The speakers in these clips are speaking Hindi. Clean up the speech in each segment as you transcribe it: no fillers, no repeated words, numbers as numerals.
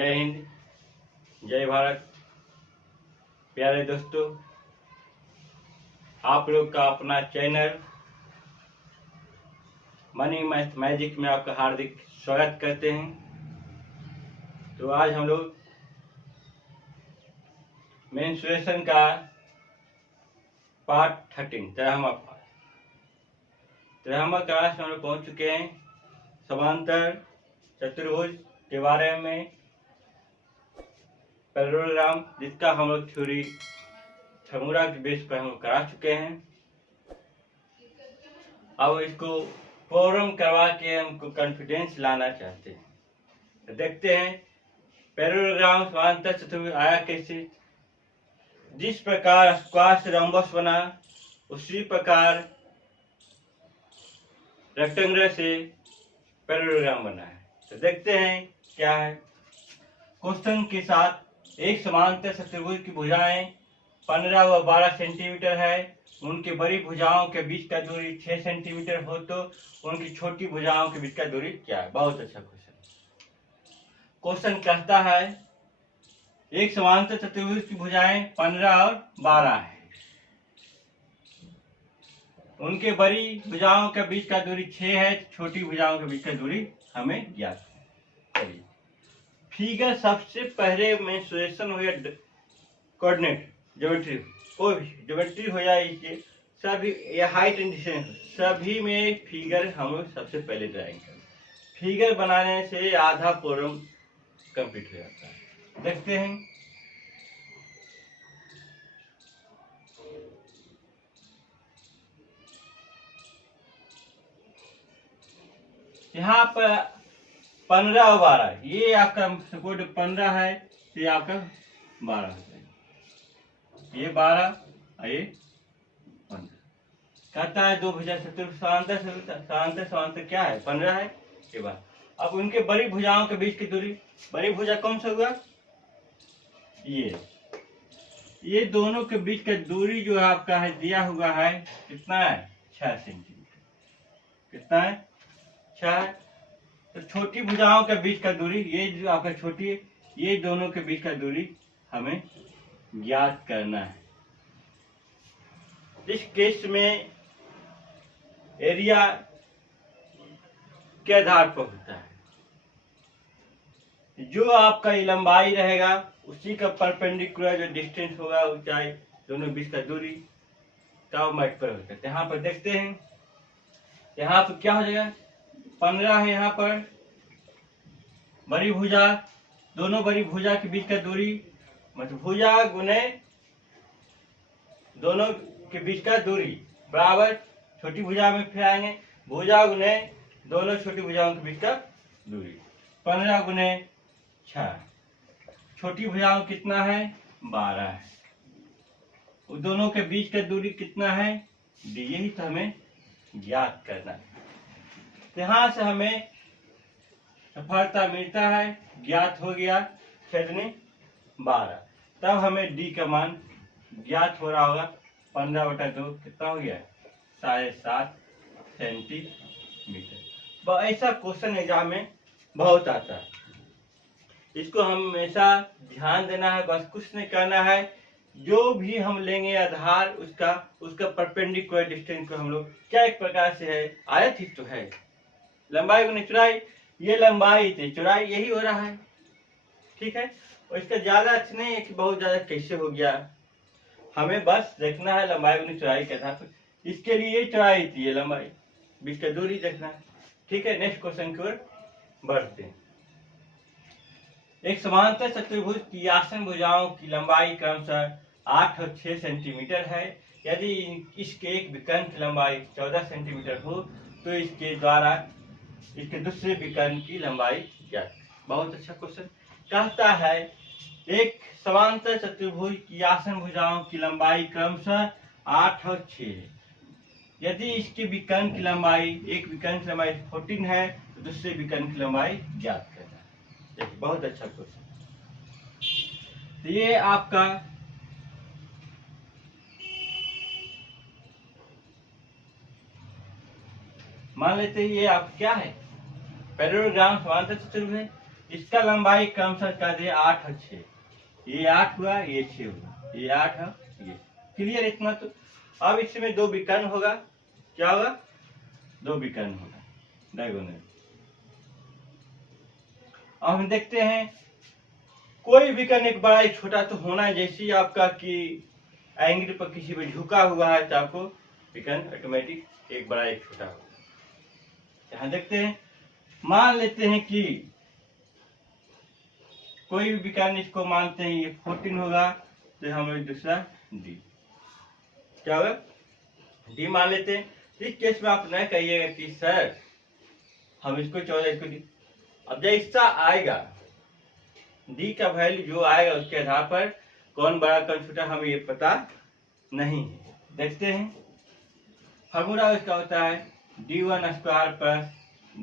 जय हिंद, जय भारत। प्यारे दोस्तों, आप लोग का अपना चैनल मनी मैथ मैजिक में आपका हार्दिक स्वागत करते हैं। तो आज हम लोग मेंस्ट्रुएशन का पार्ट 13 तिरहमा क्लास में हम लोग पहुंच चुके हैं। समांतर चतुर्भुज के बारे में पैरेललोग्राम, जिसका हम लोग थ्योरी थर्मोरा के बेस पर हम लोग करा चुके हैं। अब इसको प्रॉब्लम करवा के हमको कॉन्फिडेंस लाना चाहते हैं। तो देखते हैं पैरेललोग्राम समांतर चतुर्भुज आया कैसे। जिस प्रकार स्क्वायर से रोम्बस बना, उसी प्रकार रेक्टेंगुलर से पैरेललोग्राम बना है। तो देखते हैं क्या है। क्वेश्चन के साथ एक समांतर चतुर्भुज की भुजाएं 15 व 12 सेंटीमीटर है। उनकी बड़ी भुजाओं के बीच का दूरी 6 सेंटीमीटर हो तो उनकी छोटी भुजाओं के बीच का दूरी क्या है। बहुत अच्छा क्वेश्चन कहता है एक समांतर चतुर्भुज की भुजाएं 15 और 12 है। उनके बड़ी भुजाओं के बीच का दूरी 6 है, छोटी भुजाओं के बीच का दूरी हमें ज्ञात है। चलिए, फिगर सबसे पहले मेंस्ट्रुएशन हो या कोऑर्डिनेट ज्योमेट्री, कोई भी ज्योमेट्री हो जाए, इसके सभी या हाइट एंड डिस्टेंस, सभी में फिगर हम लोग सबसे पहले ड्राइंग करें। फिगर बनाने से आधा प्रॉब्लम कंप्लीट हो जाता है। देखते हैं। यहाँ पर 15 और 12, ये आपका सपोज 15 है, ये आपका 12 है, ये 12 और ये 15। कहता है दो भुजा चतुर्भुज समांतर क्या है, 15 है। ये बात। अब उनके बड़ी भुजाओं के बीच की दूरी, बड़ी भुजा कौन सा हुआ, ये दोनों के बीच का दूरी जो आपका है दिया हुआ है, कितना है, 6 सेंटीमीटर। कितना है, 6। तो छोटी भुजाओं के बीच का दूरी, ये जो आपका छोटी है, ये दोनों के बीच का दूरी हमें ज्ञात करना है। इस केस में एरिया के आधार पर होता है। जो आपका लंबाई रहेगा उसी का परपेंडिकुलर जो डिस्टेंस होगा, ऊंचाई, दोनों बीच का दूरी, तब मैट पर होता है। यहाँ पर देखते हैं, यहाँ पर क्या हो जाएगा, 15 है। यहाँ पर बड़ी भुजा, दोनों बड़ी भुजा के बीच का दूरी, मतलब भुजा गुने दोनों के बीच का दूरी बराबर, छोटी भुजा में फिर आएंगे, भुजा गुने दोनों छोटी भुजाओं के बीच का दूरी 15 गुने 6। छोटी भुजाओं कितना है, 12 है। दोनों के बीच का दूरी कितना है, डी। यही तो हमें ज्ञात करना है। यहाँ से हमें सफलता मिलता है, ज्ञात हो गया छेदनी 12। तब हमें डी का मान ज्ञात हो रहा होगा, 15/2 कितना हो गया, 7.5 सेंटीमीटर। ऐसा क्वेश्चन एग्जाम में बहुत आता है। इसको हमेशा ध्यान देना है, बस कुछ नहीं करना है। जो भी हम लेंगे आधार, उसका परपेंडिकुलर डिस्टेंस को हम लोग क्या एक प्रकार से है, आयत ही तो है, लंबाई गुने चौड़ाई, ये लंबाई थी चौड़ाई, यही हो रहा है। ठीक है। और इसका ज्यादा अच्छा नहीं है कि बहुत ज्यादा कैसे हो गया, हमें बस देखना है लंबाई गुने चौड़ाई के आधार पर। इसके लिए ये चौड़ाई थी, ये लंबाई, बीच का दूरी देखना है। ठीक है। नेक्स्ट क्वेश्चन की ओर बढ़ते हैं। एक समांतर चतुर्भुज की आसन भुजाओं की लंबाई क्रमशः 8 और 6 सेंटीमीटर है। यदि इसके एक विकर्ण की लंबाई 14 सेंटीमीटर हो तो इसके द्वारा इसके दूसरे विकर्ण की लंबाई क्या है। बहुत अच्छा क्वेश्चन। कहता है एक समांतर चतुर्भुज की आसन भुजाओं की लंबाई क्रमशः 8 और 6 है। यदि इसके विकर्ण की लंबाई, एक विकर्ण की लंबाई 14 है तो दूसरे विकर्ण की लंबाई ज्ञात करना है। बहुत अच्छा क्वेश्चन। तो ये आपका मान लेते हैं, ये आप क्या है, पैरेललोग्राम समांतर चतुर्भुज है। इसका लंबाई क्रमशः कर दिए 8 और 6, ये 8 हुआ, ये 6 हुआ, ये 8 है, ये क्लियर इतना। तो अब इसमें दो विकर्ण होगा, क्या होगा, दो विकर्ण होगा डायगोनल। अब हम देखते हैं कोई विकर्ण एक बड़ा एक छोटा तो होना है, जैसे आपका कि एंगल पर किसी पे झुका हुआ है तो आपको विकर्ण ऑटोमेटिक एक बड़ा एक छोटा होगा। यहाँ देखते हैं, मान लेते हैं कि कोई भी विकर्ण, इसको मानते हैं ये 14 होगा, तो हम लोग दूसरा डी, क्या होगा, डी मान लेते हैं। इस केस में आप न कहिएगा कि सर हम इसको 14, इसको डी। अब जैसा आएगा डी का वैल्यू जो आएगा उसके आधार पर कौन बड़ा कौन छोटा हमें ये पता नहीं है। देखते हैं, फॉर्मूला इसका होता है d1 square plus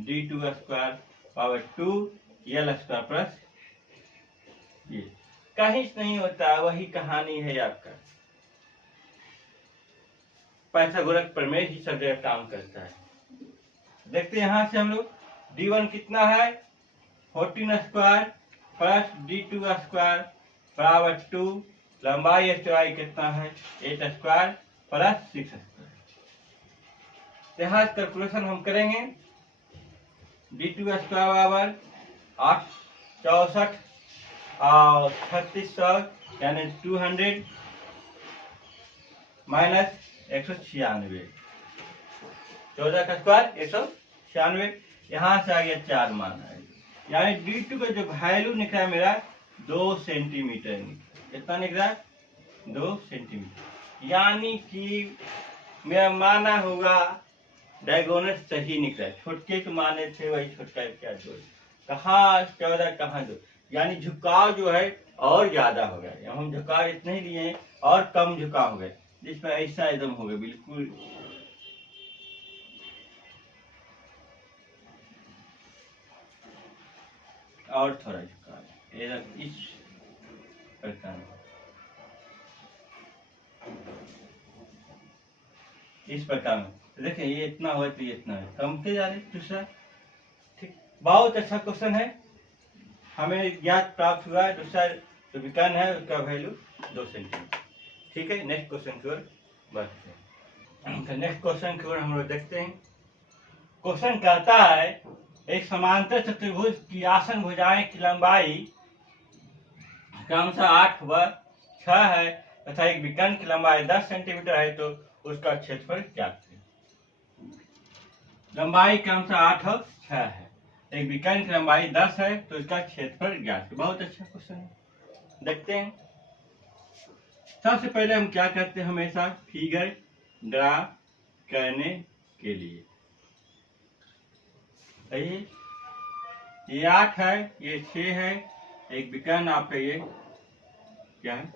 d2 square power 2 l square plus ये, कहीं से नहीं होता, वही कहानी है आपका पाइथागोरस प्रमेय ही सब जगह काम करता है। देखते हैं, यहां से हम लोग d1 कितना है 14 स्क्वायर प्लस d2 स्क्वायर बराबर 2, लंबाई चौड़ाई कितना है 8 स्क्वायर प्लस 6 स्क्वायर। यहाँ कैलकुलेशन हम करेंगे, d2 स्क्वायर बराबर 8 64 और 3600 यानी 200 माइनस 196, 14 का स्क्वायर 196, यहाँ से आ गया 4 मान आएगा, यानी d2 का जो वैल्यू निकला मेरा 2 सेंटीमीटर निकला। कितना निकला 2 सेंटीमीटर, यानी कि मेरा माना होगा डायगोनल सही निकला। छोटके के माने थे वही छोटका क्या जोड़, कहाँ 14 कहाँ 2, यानी झुकाव जो है और ज्यादा हो गया। हम झुकाव इतने ही लिए और कम झुकाव हो गए, जिसमें ऐसा एकदम हो गया बिल्कुल और थोड़ा झुकाव एकदम इस प्रकार, इस प्रकार में देखिए ये इतना हुआ तो ये इतना है, कमते जा रहे दूसरा। ठीक, बहुत अच्छा क्वेश्चन है, हमें ज्ञात प्राप्त हुआ है। दूसरा जो विकर्ण है उसका वैल्यू 2 सेंटीमीटर। ठीक है, नेक्स्ट क्वेश्चन की ओर बढ़ते हैं। नेक्स्ट क्वेश्चन की ओर हम लोग देखते हैं। क्वेश्चन कहता है एक समांतर चतुर्भुज की आसन भुजाएं की लंबाई क्रमशः 8 व 6 है तथा एक विकर्ण की लंबाई 10 सेंटीमीटर है, तो उसका क्षेत्रफल ज्ञात करें। लंबाई क्रमशः 8 और 6 है, एक विकर्ण की लंबाई 10 है, तो इसका क्षेत्रफल ज्ञात करें। बहुत अच्छा क्वेश्चन है, देखते हैं। सबसे पहले हम क्या करते हैं, हमेशा फिगर ड्रा करने के लिए ये 8 है, ये 6 है, एक विकर्ण आपका ये क्या है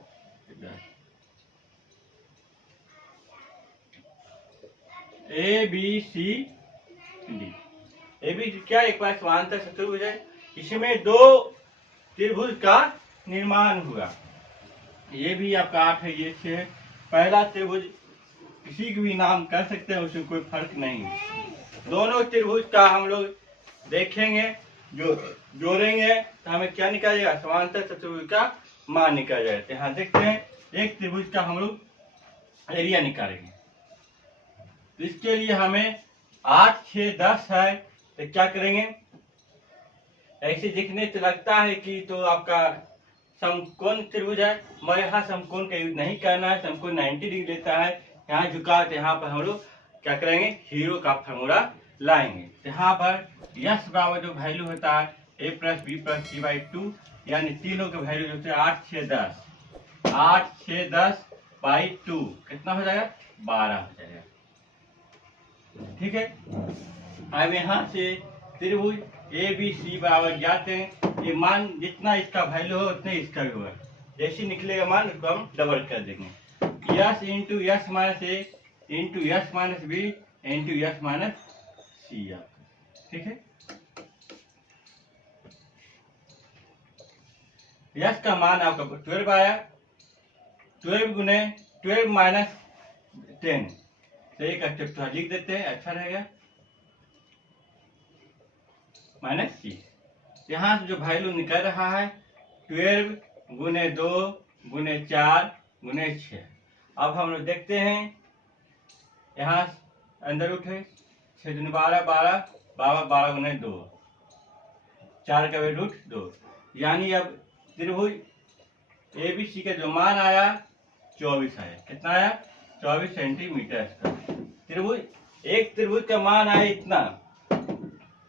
A B C D. A B क्या एक बार समांतर चतुर्भुज है, इसमें दो त्रिभुज का निर्माण हुआ। ये भी आपका 8 है, ये 6 है। पहला त्रिभुज किसी को भी नाम कर सकते हैं, उसमें कोई फर्क नहीं है। दोनों त्रिभुज का हम लोग देखेंगे, जो जोड़ेंगे तो हमें क्या निकल जाएगा, समांतर चतुर्भुज का मान निकल जाएगा। तो यहाँ देखते हैं एक त्रिभुज का हम लोग एरिया निकालेंगे, तो इसके लिए हमें 8 6 10 है, तो क्या करेंगे, ऐसे दिखने तो लगता है कि तो आपका समकोण त्रिभुज है, मगर यहाँ समकोण का यूज नहीं करना है, समकोण 90 डिग्री लेता है। यहाँ झुकाव, तो यहाँ पर हम लोग क्या करेंगे, हीरो का फॉर्मूला लाएंगे। यहाँ पर यस बराबर जो वैल्यू होता है a plus b plus c by 2, यानी तीनों के वैल्यू जो होते हैं 8 6 10, 8 6 10 बाई 2 कितना हो जाएगा, 12 हो जाएगा। ठीक है, अब यहाँ से त्रिभुज ए बी सी बराबर जाते हैं, ये मान जितना इसका वैल्यू हो उतने इसका भी होगा। जैसे निकलेगा मान उसको हम डबल कर देंगे, S into S minus A into S minus B into S minus C. ठीक है, यस का मान आपका 12 आया, 12 गुने 12 माइनस 10, तो एक स्टेप थोड़ा लिख देते हैं, अच्छा रहेगा, माइनस सी। यहाँ से जो वैल्यू निकल रहा है 12 गुने 2 गुने 4 गुने 6। अब हम लोग देखते हैं, यहाँ अंदर उठे 6 दूनी 12, 12 12 12 गुने 2, 4 का रूट 2। यानी अब त्रिभुज ABC का जो मान आया 24 आया। कितना आया? 24 सेंटीमीटर का त्रिभुज। एक त्रिभुज का मान आया इतना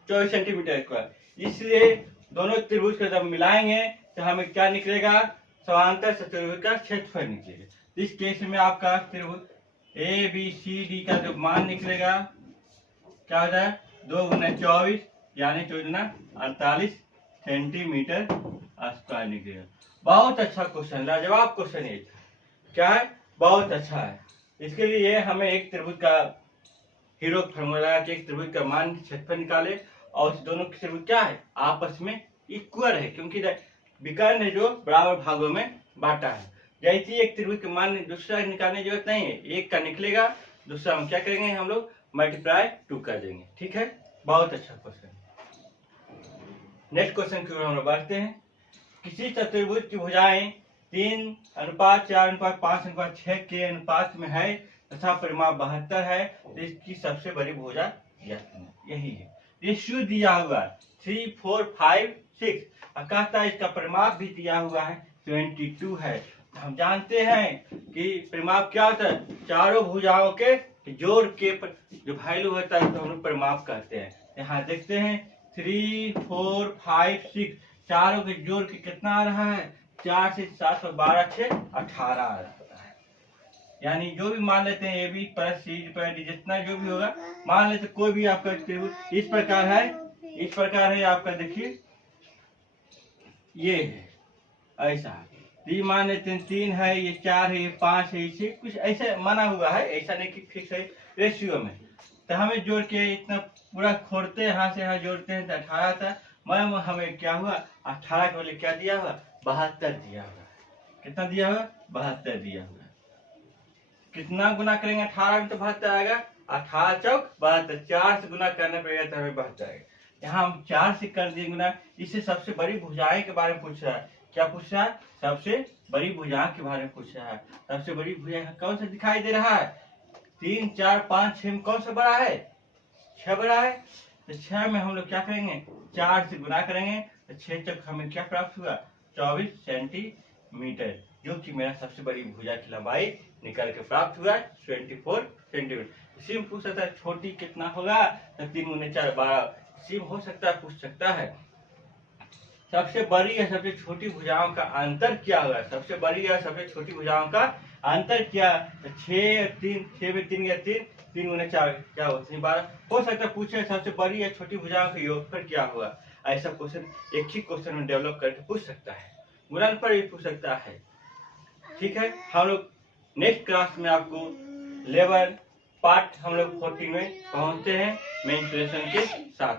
24 सेंटीमीटर का। इसलिए दोनों त्रिभुज को जब मिलाएंगे तो हमें क्या निकलेगा? समांतर चतुर्भुज का क्षेत्रफल निकलेगा। इस केस में आपका त्रिभुज ABCD का जो मान निकलेगा क्या हो जाए? 2 गुना 24 यानी 48 सेंटीमीटर स्क्वायर निकलेगा। बहुत अच्छा क्वेश्चन, लाजवाब क्वेश्चन है। क्या है? बहुत अच्छा है। इसके लिए हमें एक त्रिभुज का हीरो फॉर्मूला कि एक त्रिभुज का मान क्षेत्रफल निकाले और दोनों के त्रिभुज क्या है? आपस में इक्वल है, क्योंकि विकर्ण है जो बराबर भागों में बांटा है। जैसे एक त्रिभुज का मान दूसरा निकालने की जरूरत नहीं है, एक का निकलेगा, दूसरा हम क्या करेंगे? हम लोग मल्टीप्लाई 2 कर देंगे। ठीक है, बहुत अच्छा क्वेश्चन। नेक्स्ट क्वेश्चन की ओर हम लोग बढ़ते हैं। किसी चतुर्भुज की भुजाएं 3:4:5:6 के अनुपात में है तथा परिमाप 72 है, तो इसकी सबसे बड़ी भुजा यही है। रेशियो दिया हुआ 3, 4, 5, 6 और कहता है इसका परिमाप भी दिया हुआ है 22 है। हम जानते हैं कि परिमाप क्या होता है? चारों भुजाओं के जोड़ के जो वैल्यू होता है तो हम लोग परिमाप कहते हैं। यहाँ देखते हैं 3, 4, 5, 6 चारों के जोड़ के कितना आ रहा है? 4 से 7 और 12 6 18 आ रहा है। यानी जो भी मान लेते हैं AB plus CD plus D जितना जो भी होगा मान लेते, कोई भी आपका त्रिभुज इस प्रकार है, इस प्रकार है आपका। देखिए ये है ऐसा है, ये मान लेते हैं 3 है, ये 4 है, ये 5 है, इसे कुछ ऐसा माना हुआ है, ऐसा नहीं कि फिक्स है रेशियो में। तो हमें जोड़ के इतना पूरा खोलते हैं, यहाँ से यहाँ जोड़ते हैं तो 18 था। मैम हमें क्या हुआ? 18 के बदले क्या दिया हुआ? 72 दिया हुआ। कितना दिया हुआ? 72 दिया हुआ। कितना गुना करेंगे 18 में तो 72 आएगा। 18 चौक 72, 4 से गुना करना पड़ेगा तो हमें 72 आएगा। यहाँ हम 4 से कर दिए गुना। इससे सबसे बड़ी भुजाएं के बारे में पूछ रहा है। क्या पूछ रहा है? सबसे बड़ी भुजा के बारे में पूछ रहा है। सबसे बड़ी भुजा कौन सा दिखाई दे रहा है? 3, 4, 5, 6 में कौन सा बड़ा है? 6 बड़ा है। तो 6 में हम लोग क्या करेंगे? 4 से गुना करेंगे तो 6 चौक हमें क्या प्राप्त हुआ? 24 सेंटीमीटर, जो कि मेरा सबसे बड़ी भुजा की लंबाई निकल के प्राप्त हुआ 24 सेंटीमीटर। इसी में पूछ सकता है छोटी कितना होगा? तो 3 गुने 4 12। इसी में हो सकता है, पूछ सकता है सबसे बड़ी या सबसे छोटी भुजाओं का अंतर क्या होगा? सबसे बड़ी या सबसे छोटी भुजाओं का अंतर क्या? 6 3, 6 में 3 या 3, 3 गुने 4 क्या होता है? 12। हो सकता है पूछे सबसे बड़ी या छोटी भुजाओं का योगफल क्या होगा? ऐसा क्वेश्चन एक ही क्वेश्चन में डेवलप करके पूछ सकता है, गुणनफल भी पूछ सकता है। ठीक है, हम लोग नेक्स्ट क्लास में आपको लेवल पार्ट हम लोग 14 में पहुंचते हैं मेंसुरेशन के साथ।